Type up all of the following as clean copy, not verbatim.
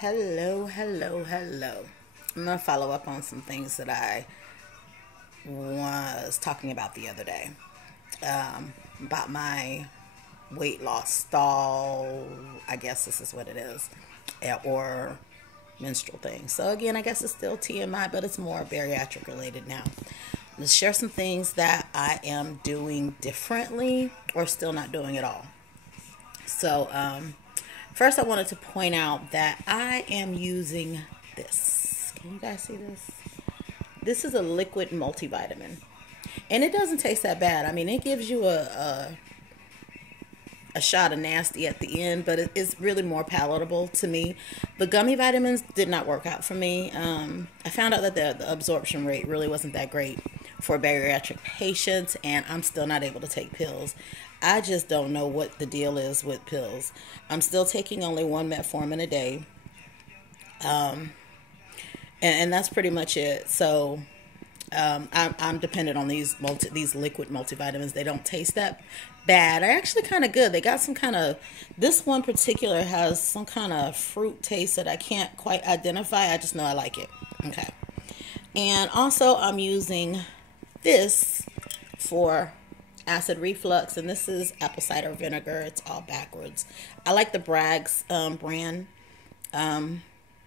Hello, hello, hello. I'm going to follow up on some things that I was talking about the other day about my weight loss stall. I guess this is what it is, or menstrual thing. So, again, I guess it's still TMI, but it's more bariatric related now. Let's share some things that I am doing differently or still not doing at all. So, first, I wanted to point out that I am using this. Can you guys see this? This is a liquid multivitamin. And it doesn't taste that bad. I mean, it gives you a shot of nasty at the end, but it's really more palatable to me. The gummy vitamins did not work out for me. I found out that the absorption rate really wasn't that great for bariatric patients, and I'm still not able to take pills. I just don't know what the deal is with pills. I'm still taking only one metformin a day, and that's pretty much it. So I'm dependent on these liquid multivitamins. They don't taste that bad. They're actually kind of good. They got some kind of, this one particular has some kind of fruit taste that I can't quite identify. I just know I like it. Okay. And also I'm using this for acid reflux, and this is apple cider vinegar. It's all backwards. I like the Bragg's brand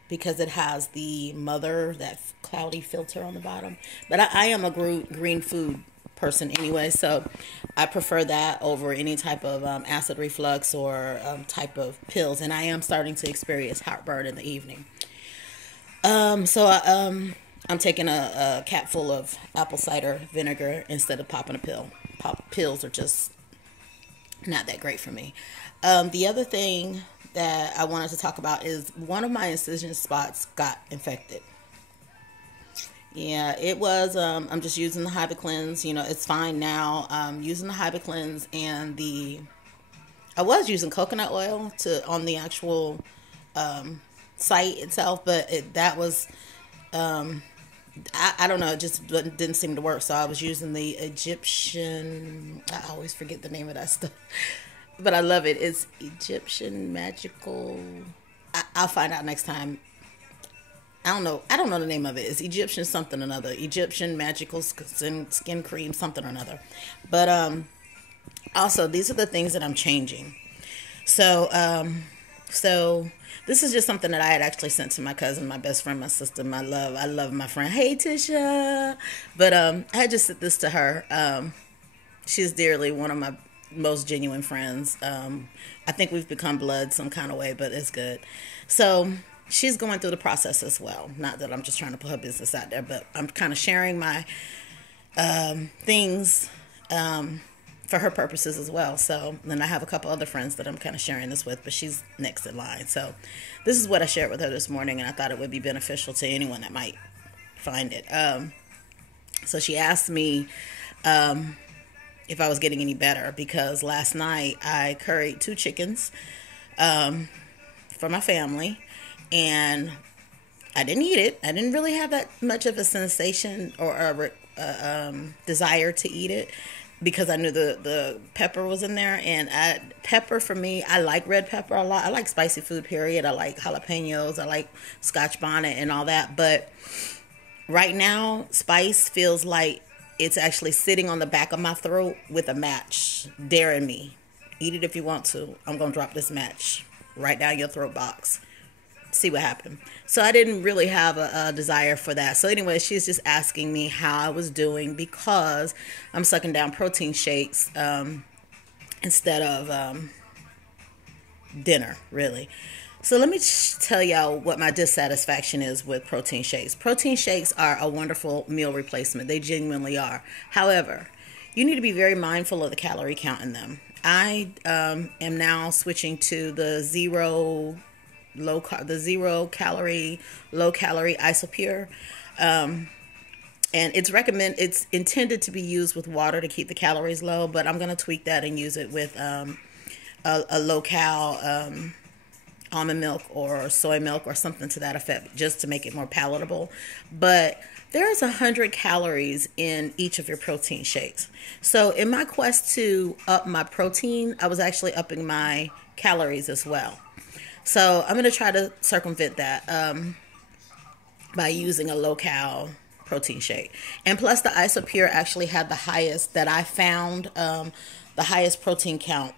because it has the mother, that cloudy filter on the bottom. But I am a green food person anyway, so I prefer that over any type of acid reflux or type of pills. And I am starting to experience heartburn in the evening. I'm taking a cap full of apple cider vinegar instead of popping a pill. Pills are just not that great for me. The other thing that I wanted to talk about is one of my incision spots got infected. Yeah, it was, I'm just using the Hibiclens. You know, it's fine now. Using the Hibiclens and I was using coconut oil on the actual site itself, but that was, I don't know, it just didn't seem to work. So I was using the Egyptian, I always forget the name of that stuff, but I love it. It's Egyptian magical, I'll find out next time. I don't know the name of it. It's Egyptian something or another. Egyptian magical skin cream something or another. But also, these are the things that I'm changing. So this is just something that I had actually sent to my cousin, my best friend, my sister, I love my friend. Hey, Tisha. But I had just sent this to her. She's dearly one of my most genuine friends. I think we've become blood some kind of way, but it's good. So she's going through the process as well. Not that I'm just trying to put her business out there, but I'm kind of sharing my things for her purposes as well. So then I have a couple other friends that I'm kind of sharing this with, but she's next in line. So this is what I shared with her this morning, and I thought it would be beneficial to anyone that might find it. So she asked me if I was getting any better, because last night I curried 2 chickens for my family, and I didn't eat it. I didn't really have that much of a sensation or a desire to eat it, because I knew the pepper was in there. And pepper for me, I like red pepper a lot. I like spicy food, period. I like jalapenos. I like Scotch bonnet and all that. But right now, spice feels like it's actually sitting on the back of my throat with a match, daring me. Eat it if you want to. I'm going to drop this match right down your throat box. See what happened. So I didn't really have a desire for that. So anyway, she's just asking me how I was doing, because I'm sucking down protein shakes instead of dinner, really. So let me tell y'all what my dissatisfaction is with protein shakes. Protein shakes are a wonderful meal replacement. They genuinely are. However, you need to be very mindful of the calorie count in them. I am now switching to the zero calorie, low calorie Isopure. And it's intended to be used with water to keep the calories low, but I'm going to tweak that and use it with a low cal almond milk or soy milk or something to that effect, just to make it more palatable. But there's 100 calories in each of your protein shakes. So in my quest to up my protein, I was actually upping my calories as well. So I'm going to try to circumvent that by using a low-cal protein shake. And plus the Isopure actually had the highest that I found, the highest protein count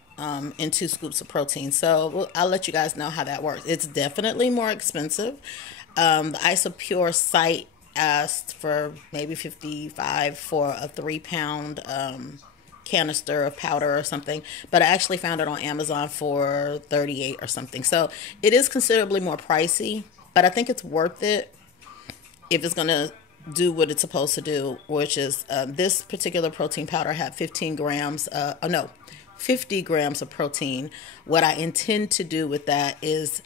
in 2 scoops of protein. So I'll let you guys know how that works. It's definitely more expensive. The Isopure site asked for maybe $55 for a 3-pound canister of powder or something, but I actually found it on Amazon for $38 or something. So it is considerably more pricey, but I think it's worth it if it's going to do what it's supposed to do, which is this particular protein powder had 50 grams of protein. What I intend to do with that is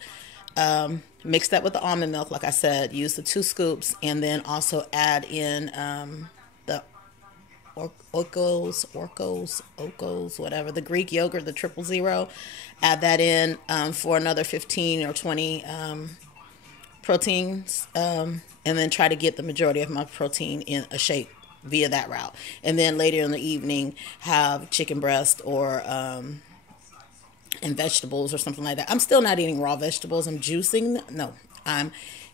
mix that with the almond milk, like I said, use the 2 scoops, and then also add in the Orcos, whatever, the Greek yogurt, the 000. Add that in for another 15 or 20 proteins, and then try to get the majority of my protein in a shake via that route. And then later in the evening, have chicken breast or and vegetables or something like that. I'm still not eating raw vegetables. I'm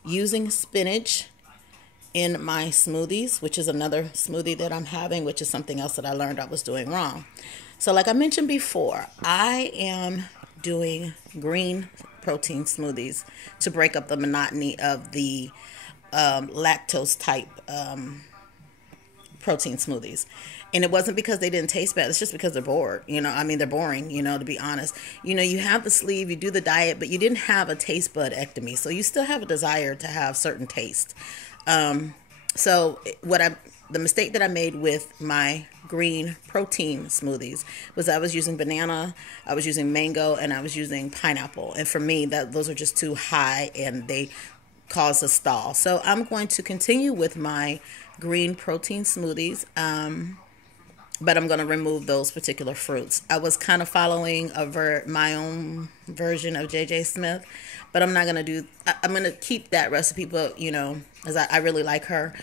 using spinach in my smoothies, which is another smoothie that I'm having, which is something else that I learned I was doing wrong. So like I mentioned before, I am doing green protein smoothies to break up the monotony of the lactose type protein smoothies. And it wasn't because they didn't taste bad. It's just because they're bored. They're boring, to be honest. You have the sleeve, you do the diet, but you didn't have a taste bud-ectomy. So you still have a desire to have certain taste. So the mistake that I made with my green protein smoothies was I was using banana, I was using mango, and I was using pineapple. And for me, those are just too high and they cause a stall. So I'm going to continue with my green protein smoothies, but I'm going to remove those particular fruits. I was kind of following my own version of JJ Smith, but I'm not going to do, I'm going to keep that recipe book, as I really like her.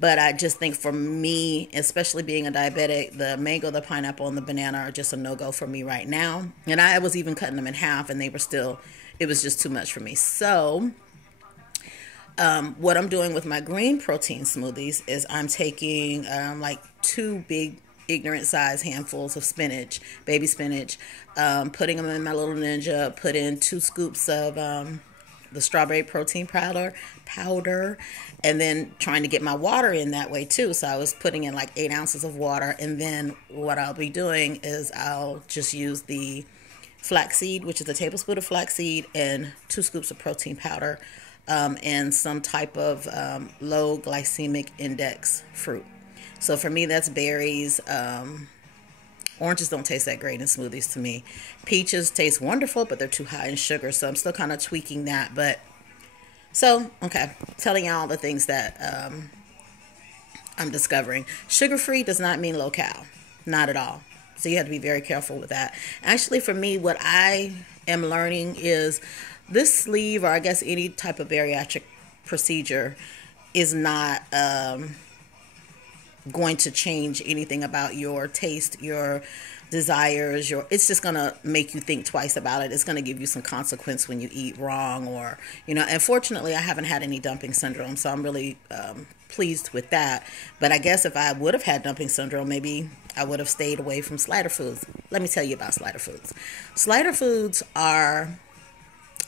But I just think for me, especially being a diabetic, the mango, the pineapple, and the banana are just a no-go for me right now. And I was even cutting them in half, and it was just too much for me. So what I'm doing with my green protein smoothies is I'm taking like 2 big ignorant size handfuls of spinach, baby spinach, putting them in my little Ninja, put in 2 scoops of the strawberry protein powder, and then trying to get my water in that way too. So I was putting in like 8 ounces of water, and then what I'll be doing is I'll just use the flaxseed, which is a tablespoon of flaxseed, and 2 scoops of protein powder, and some type of low glycemic index fruit. So for me, that's berries. Oranges don't taste that great in smoothies to me. Peaches taste wonderful, but they're too high in sugar. So I'm still kind of tweaking that. Okay, telling you all the things that I'm discovering. Sugar-free does not mean low-cal. Not at all. So you have to be very careful with that. Actually, for me, what I am learning is this sleeve, or I guess any type of bariatric procedure, is not going to change anything about your taste, your desires, it's just going to make you think twice about it. It's going to give you some consequence when you eat wrong, or, and fortunately I haven't had any dumping syndrome, so I'm really pleased with that. But I guess if I would have had dumping syndrome, maybe I would have stayed away from slider foods. Let me tell you about slider foods. Slider foods are,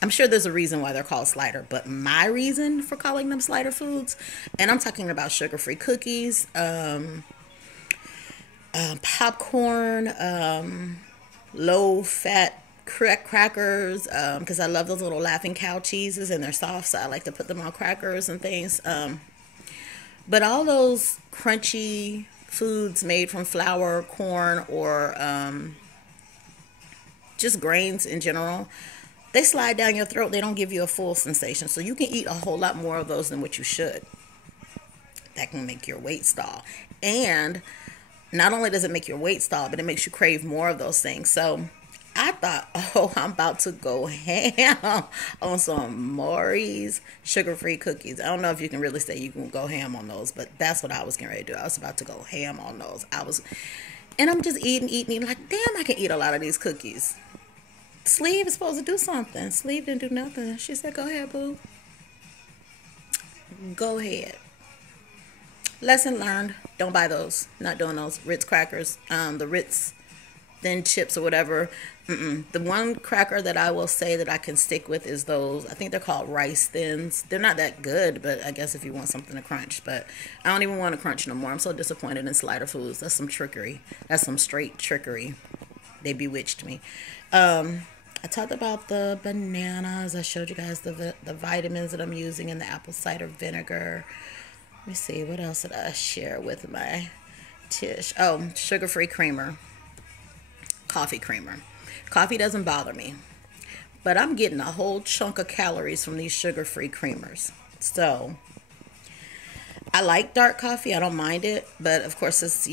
I'm sure there's a reason why they're called slider, but my reason for calling them slider foods, and I'm talking about sugar-free cookies, popcorn, low-fat crackers, because I love those little Laughing Cow cheeses, and they're soft, so I like to put them on crackers and things. But all those crunchy foods made from flour, corn, or just grains in general, they slide down your throat. They don't give you a full sensation. So you can eat a whole lot more of those than what you should. That can make your weight stall. And not only does it make your weight stall, but it makes you crave more of those things. So I thought, I'm about to go ham on some Maury's sugar-free cookies. I don't know if you can really say you can go ham on those, but that's what I was getting ready to do. I was about to go ham on those. And I'm just eating, like, damn, I can eat a lot of these cookies. Sleeve is supposed to do something. Sleeve didn't do nothing. She said, go ahead, boo. Go ahead. Lesson learned. Don't buy those. Not doing those. Ritz crackers. The Ritz thin chips or whatever. The one cracker that I will say that I can stick with is those. I think they're called rice thins. They're not that good, but I guess if you want something to crunch. But I don't even want to crunch no more. I'm so disappointed in Slider Foods. That's some trickery. That's some straight trickery. They bewitched me. I talked about the bananas. I showed you guys the vitamins that I'm using in the apple cider vinegar. Let me see. What else did I share with my Tish? Oh, sugar-free creamer. Coffee creamer. Coffee doesn't bother me, but I'm getting a whole chunk of calories from these sugar-free creamers. So I like dark coffee. I don't mind it, but of course it's,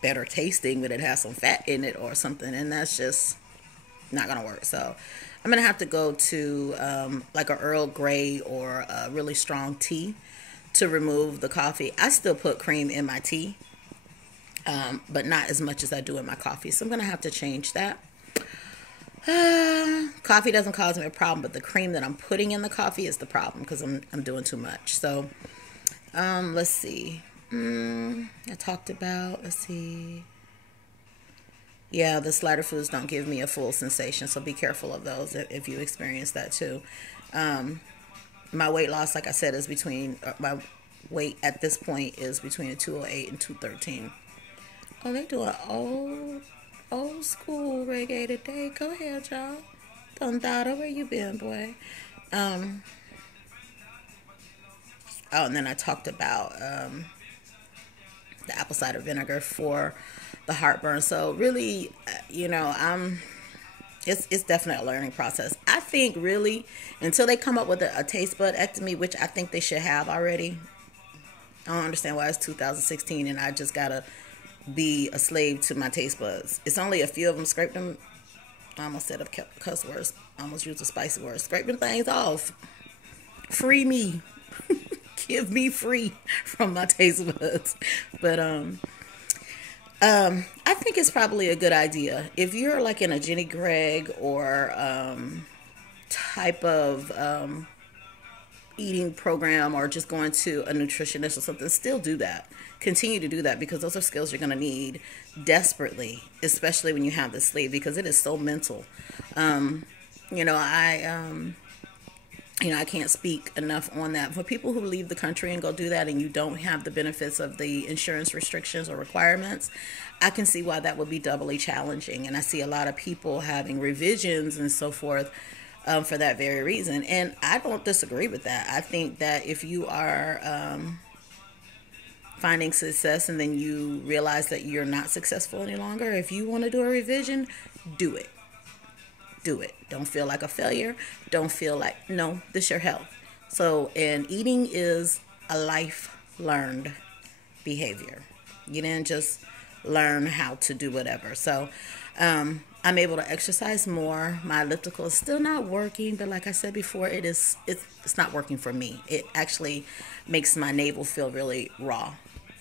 better tasting when it has some fat in it or something, and that's just not gonna work. So I'm gonna have to go to like a Earl Grey or a really strong tea to remove the coffee. I still put cream in my tea, but not as much as I do in my coffee. So I'm going to have to change that. Coffee doesn't cause me a problem, but the cream that I'm putting in the coffee is the problem because I'm doing too much. So let's see. I talked about, let's see. Yeah, the Slider Foods don't give me a full sensation, so be careful of those if you experience that too. My weight loss, like I said, is between, my weight at this point is between a 208 and 213. Oh, they doing old school reggae today. Go ahead, y'all. Dondada, where you been, boy? Oh, and then I talked about the apple cider vinegar for the heartburn. So really, it's definitely a learning process. I think really until they come up with a tastebud-ectomy, which I think they should have already. I don't understand why it's 2016 and I just gotta be a slave to my taste buds. It's only a few of them. Scrape them. I almost said a cuss words. I almost used a spicy word. Scraping things off. Free me. Give me free from my taste buds. But I think it's probably a good idea if you're like in a Jenny Gregg or type of eating program or just going to a nutritionist or something. Still do that. Continue to do that because those are skills you're going to need desperately, especially when you have this sleeve, because it is so mental. I can't speak enough on that. For people who leave the country and go do that and you don't have the benefits of the insurance restrictions or requirements, I can see why that would be doubly challenging. And I see a lot of people having revisions and so forth for that very reason. And I don't disagree with that. I think that if you are finding success and then you realize that you're not successful any longer, if you want to do a revision, do it. Do it. Don't feel like a failure. Don't feel like, no, this is your health. So, and eating is a life learned behavior. You didn't just learn how to do whatever. So, I'm able to exercise more. My elliptical is still not working, but like I said before, it's not working for me. It actually makes my navel feel really raw,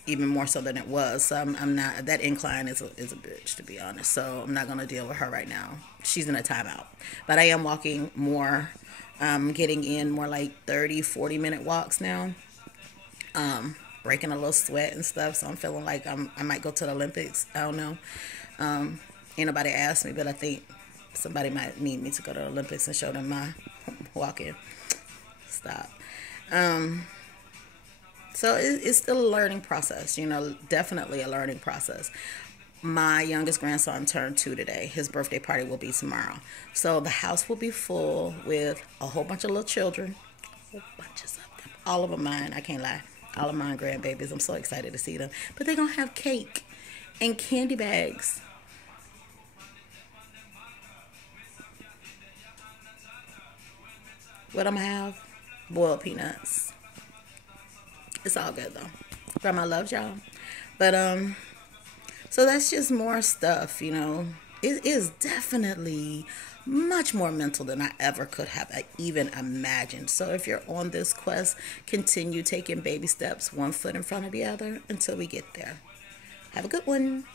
even more so than it was. So I'm not, that incline is a bitch, to be honest. So I'm not going to deal with her right now. She's in a timeout. But I am walking more, getting in more like 30, 40-minute walks now. Breaking a little sweat and stuff. So I'm feeling like I might go to the Olympics. I don't know. Ain't nobody asked me, but I think somebody might need me to go to the Olympics and show them my walking. Stop. So it's still a learning process, definitely a learning process. My youngest grandson turned 2 today. His birthday party will be tomorrow. So the house will be full with a whole bunch of little children. Whole bunches of them. All of them mine. I can't lie. All of mine grandbabies. I'm so excited to see them. But they're going to have cake and candy bags. What I'm going to have? Boiled peanuts. It's all good though. Grandma loves y'all. But so that's just more stuff, It is definitely much more mental than I ever could have even imagined. So if you're on this quest, continue taking baby steps, one foot in front of the other until we get there. Have a good one.